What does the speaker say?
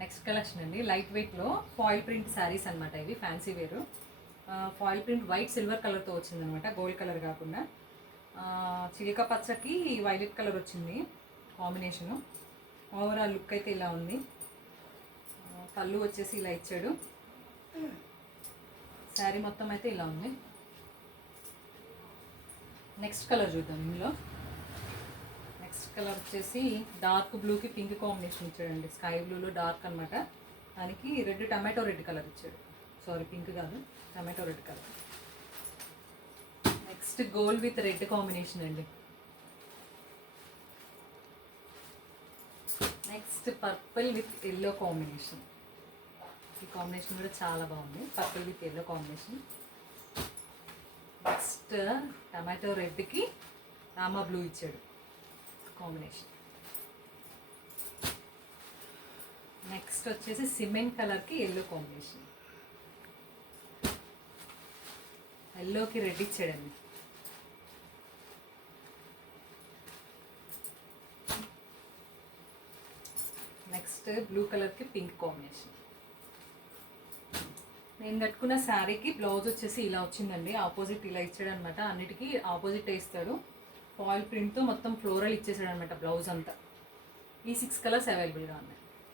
Next collection అండి, light వెయిట్లో foil print saris అనమాట. ఇవి ఫ్యాన్సీ వేరు. ఫాయిల్ ప్రింట్ వైట్ సిల్వర్ కలర్తో వచ్చిందనమాట, గోల్డ్ కలర్ కాకుండా. చిలక పచ్చకి వైలెట్ కలర్ వచ్చింది కాంబినేషను. ఓవరాల్ లుక్ అయితే ఇలా ఉంది. పళ్ళు వచ్చేసి ఇలా ఇచ్చాడు. శారీ మొత్తం అయితే ఇలా ఉంది. నెక్స్ట్ కలర్ చూద్దాం. ఇందులో నెక్స్ట్ కలర్ వచ్చేసి డార్క్ బ్లూకి పింక్ కాంబినేషన్ ఇచ్చాడండి. స్కై బ్లూలో డార్క్ అనమాట. దానికి రెడ్, టమాటో రెడ్ కలర్ ఇచ్చాడు. సారీ, పింక్ కాదు, tomato red colour. Next gold with red combination అండి. Next purple with yellow combination. ఈ కాంబినేషన్ కూడా చాలా బాగుంది, purple with yellow combination. Next tomato రెడ్కి రామా బ్లూ ఇచ్చాడు కాంబినేషన్. నెక్స్ట్ వచ్చేసి సిమెంట్ కలర్కి ఎల్లో కాంబినేషన్. ఎల్లోకి రెడ్ ఇచ్చాడండి. నెక్స్ట్ బ్లూ కలర్కి పింక్ కాంబినేషన్. నేను కట్టుకున్న శారీకి బ్లౌజ్ వచ్చేసి ఇలా వచ్చిందండి. ఆపోజిట్ ఇలా ఇచ్చాడు అనమాట. అన్నిటికీ ఆపోజిట్ వేస్తాడు. ఫాయిల్ ప్రింట్తో మొత్తం ఫ్లోరల్ ఇచ్చేసాడు అనమాట బ్లౌజ్ అంతా. ఈ 6 కలర్స్ అవైలబుల్గా ఉన్నాయి.